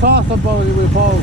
saw somebody with a pole.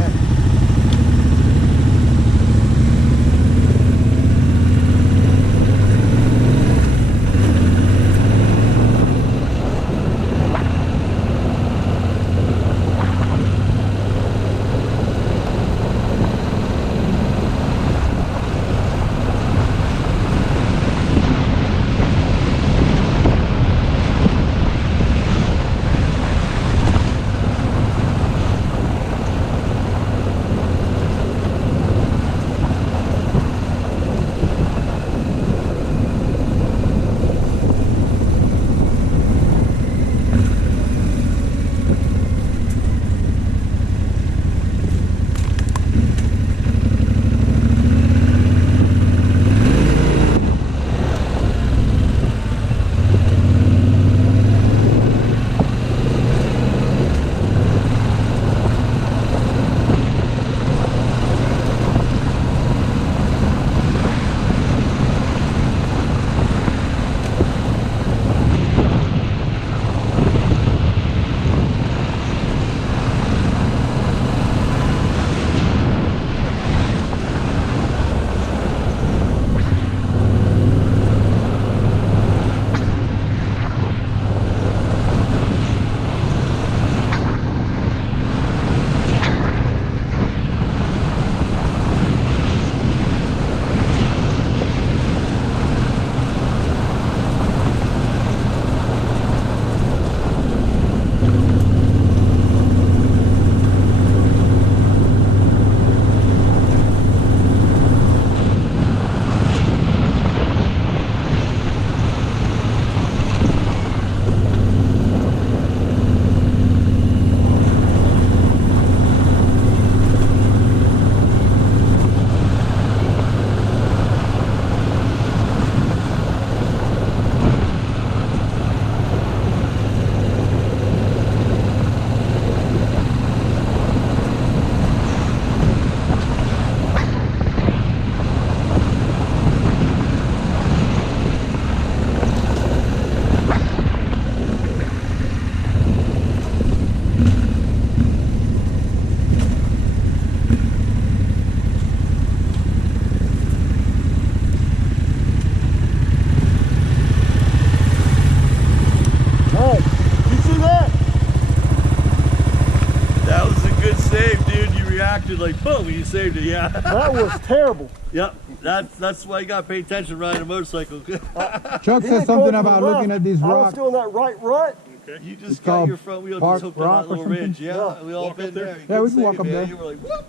Like boom, you saved it. Yeah, that was terrible. Yep, that's why you got to pay attention riding a motorcycle. Chuck said something about looking at these I was rocks. doing that right rut. Okay. You just got your front wheel just hooked on that little ridge. Yeah, we all been there. Yeah, we can walk up there. You were like, whoop,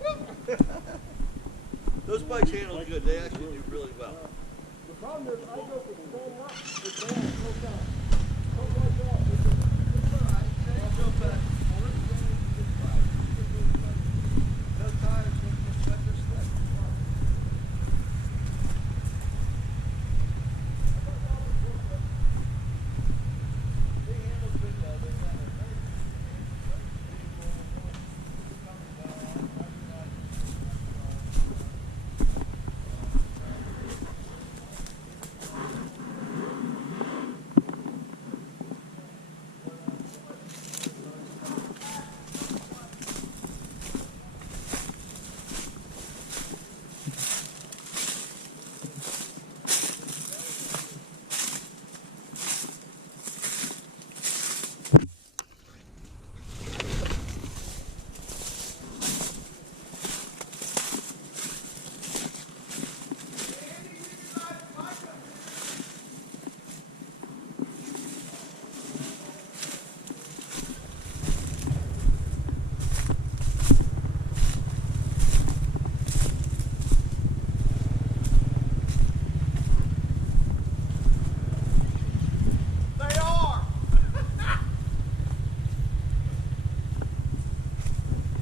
whoop. Those bikes handle good. They actually do really well. The problem is I go for the same rock. It's bad.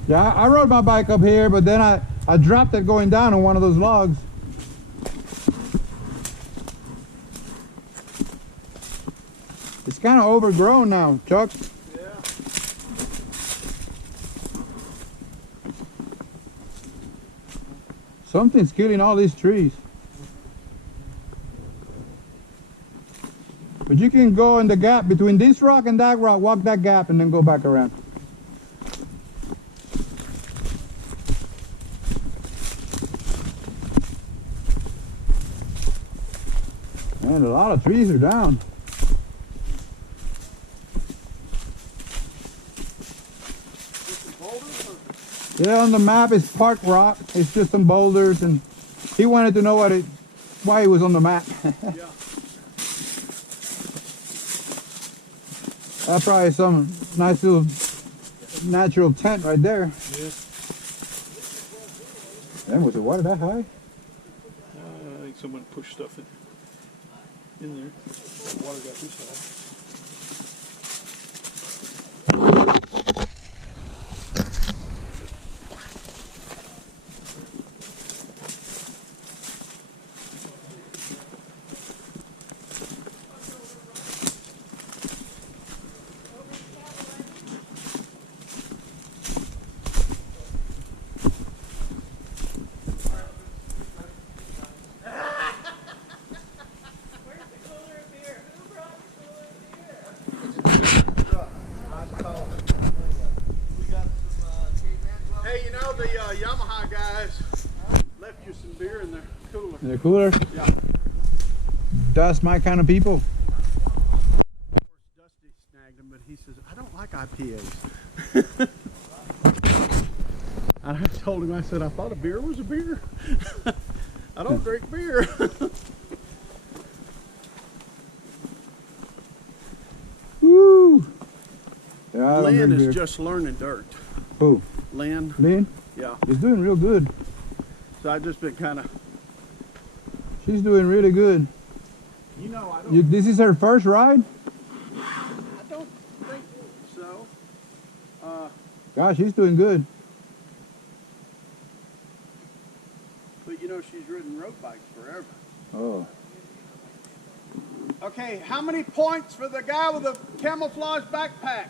Yeah, I rode my bike up here, but then I dropped it going down on one of those logs. It's kind of overgrown now, Chuck. Yeah. Something's killing all these trees. But you can go in the gap between this rock and that rock, walk that gap and then go back around. And a lot of trees are down. Yeah, on the map it's Park Rock. It's just some boulders, and he wanted to know why it was on the map. Yeah. That's probably some nice little natural tent right there. Yeah. Damn, was the water that high? I think someone pushed stuff in there. Water got this high. Hey, you know the Yamaha guys left you some beer in their cooler. The cooler? Yeah. That's my kind of people. Dusty snagged him, but he says, I don't like IPAs. And I told him, I said, I thought a beer was a beer. I don't drink beer. Woo! Yeah, I don't Lynn drink is beer. just learning dirt. Who? Lynn? Lynn? Yeah. She's doing real good. So I've just been kind of, She's doing really good. you know, I don't, This is her first ride? I don't think so. Gosh, she's doing good. But you know, she's ridden road bikes forever. Oh. Okay, how many points for the guy with the camouflage backpack?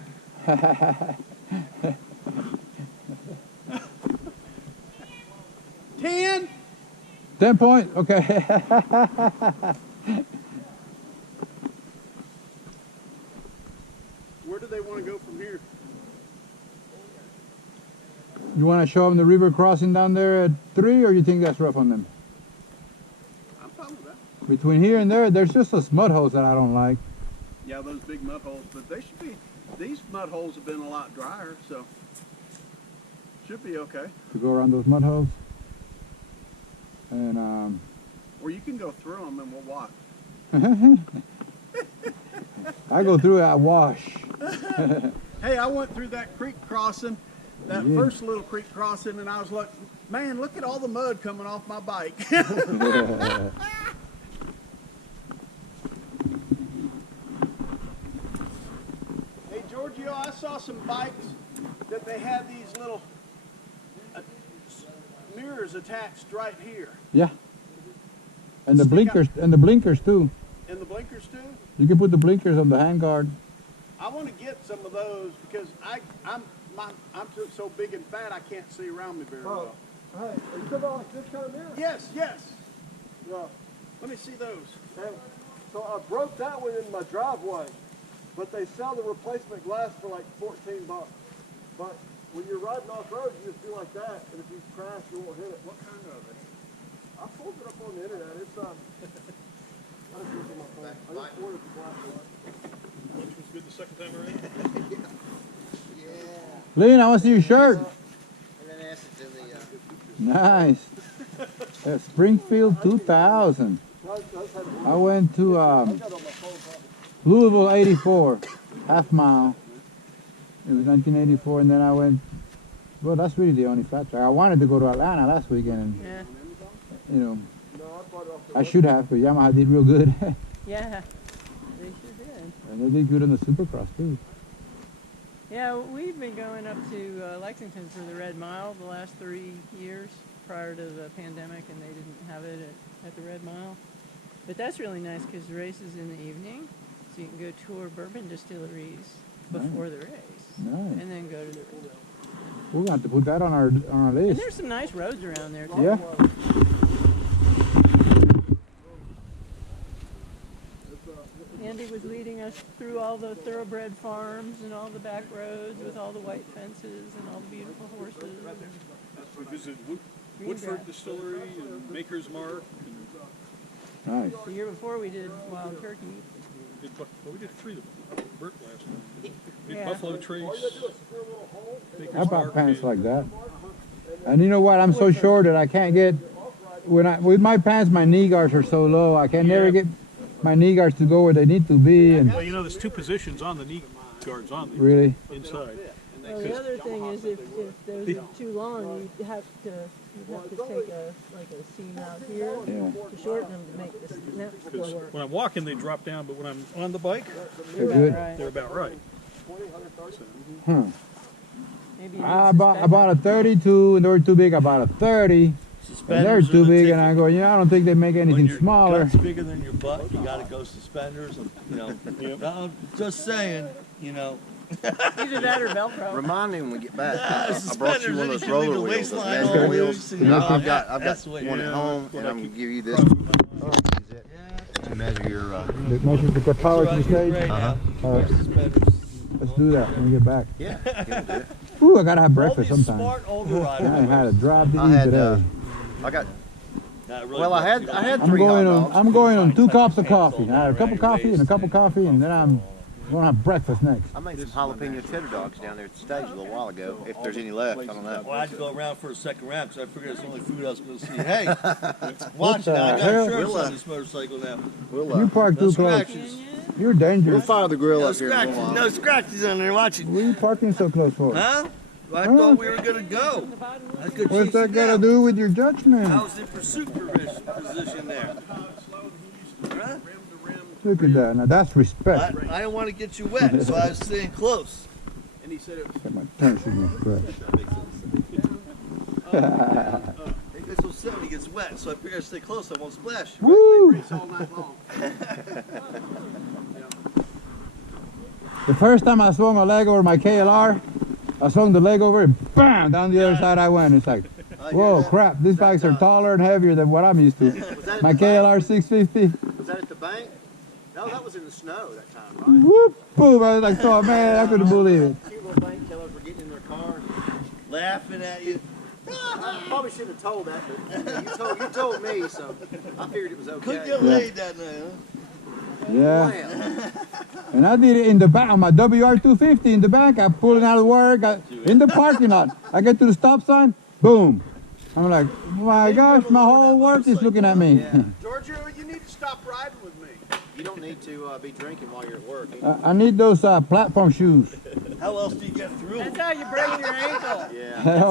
10? 10 points. Okay. Where do they want to go from here? You want to show them the river crossing down there at 3, or you think that's rough on them? I'm fine with that. Between here and there, there's just those mud holes that I don't like. Yeah, those big mud holes, but they should be, these mud holes have been a lot drier, so should be okay. To go around those mud holes. And Or you can go through them and we'll watch. I go through it, I wash. Hey, I went through that creek crossing, that Yeah. first little creek crossing, and I was like, man, look at all the mud coming off my bike. Hey, Giorgio, I saw some bikes that they had these little mirrors attached right here. Yeah. And the Stick out. blinkers too. And the blinkers too? You can put the blinkers on the handguard. I want to get some of those because I'm so big and fat I can't see around me very well. Hey, are you talking about like this kind of mirror? Yes, yes. Yeah. Let me see those. And so I broke that one in my driveway, but they sell the replacement glass for like $14. But when you're riding off road, you just do like that, and if you crash, you won't hit it. What kind of it? I pulled it up on the internet. It's I just looked at my phone. I just ordered the glass one. Which was good the second time around? Lynn, I want to see your shirt. And then ask it to the, Nice. Yeah, Springfield 2000. I went to Louisville 84, half mile. It was 1984, and then I went. Well, that's really the only flat track. I wanted to go to Atlanta last weekend, and you know, I should have, but Yamaha did real good, Yeah, they sure did. and they did good on the Supercross too. Yeah, we've been going up to Lexington for the Red Mile the last 3 years prior to the pandemic, and they didn't have it at the Red Mile. But that's really nice because the race is in the evening, so you can go tour bourbon distilleries before the race, Nice. and then go to the race. We're going to have to put that on our And list. there's some nice roads around there too. Yeah. Andy was leading us through all the thoroughbred farms and all the back roads with all the white fences and all the beautiful horses. We visited Green Woodford grass. Distillery and Maker's Mark. And Nice. The year before we did wild turkey. We did 3 of them. Burt last time. Did Yeah. Buffalo Trace. I bought pants like that. And you know what? I'm so short that I can't get, with my pants, my knee guards are so low. I can never get my knee guards to go where they need to be. And Well, you know, there's 2 positions on the knee guards on there. really, Inside. Well, the other thing is if those are too long, you'd have to take a seam out here yeah, to shorten them to make the snaps Because work. when I'm walking, they drop down, but when I'm on the bike, they're good. Right. they're about right. Huh. Maybe you I need bought a 32 and they were too big. I bought a 30 and they're Suspenders are too the big, ticket. and I go, I don't think they make When anything your smaller. gut's bigger than your butt, you gotta go suspenders. You know, Yep. I'm just saying. You know, Either that or Velcro. Remind me when we get back. Nah, I brought you suspenders, one of then those you can leave roller the wheels, those waistline NASCAR all wheels. loose, you know, I've got that's the way one you at know. home, what and I I'm gonna keep give you this to measure your. It measures the power to the stage. Right now. All right, Suspenders. let's do that when we get back. Yeah, yeah, we'll do it. Ooh, I gotta have All breakfast these sometime. smart older I riders. ain't had a drop to I eat had. today. I got. Not really Well, I much, had I'm 3 hot going dogs. on. I'm going on 2 cups of Pants all coffee. down I had a cup around of your coffee and a waist cup of and coffee, and then I'm gonna have breakfast next. I made some jalapeno cheddar dogs down there at the stage a little while ago. If there's any left, I don't know. Well, I had to go around for a second round because I figured that's the only food I was going to see. Hey, watch the now. I got hell? insurance on this motorcycle now. We'll, You park No too close. scratches. You're we'll dangerous. fire the grill No up here in a scratches. little while. No scratches on there. Watch it. What are you parking so close for? Huh? I Huh? thought we were going to go. I could What's chase that you got to down. do with your I judgment? was in pursuit position there. Huh? Look at that. Now that's respect. I didn't want to get you wet, so I was staying close. And he said it was. Got my turn signal scratched. This was 70 gets wet, so I figured I'd stay close. I won't splash. Woo! Race all night long. The first time I swung a leg over my KLR, I swung the leg over and bam, down the other side I went. It's like, I hear whoa, that. crap, these bikes are taller and heavier than what I'm used to. Was that, My at the KLR 650, bank? Was that at the bank? No, that was in the snow that time, right? whoop, boom. I was like, oh man, I couldn't believe it. Cute little bank tellers were getting in their car. Laughing at you. I probably shouldn't have told that, but you told me, so I figured it was okay. Couldn't get laid that night, huh? Yeah. Wow. And I did it in the back, on my WR250 in the back. I'm pulling out of work, in the parking lot. I get to the stop sign, boom. I'm like, my gosh, my whole work is looking at me. Yeah. Giorgio, you need to stop riding with me. You don't need to be drinking while you're at work. I need those platform shoes. How else do you get through? That's how you break your ankle. Yeah.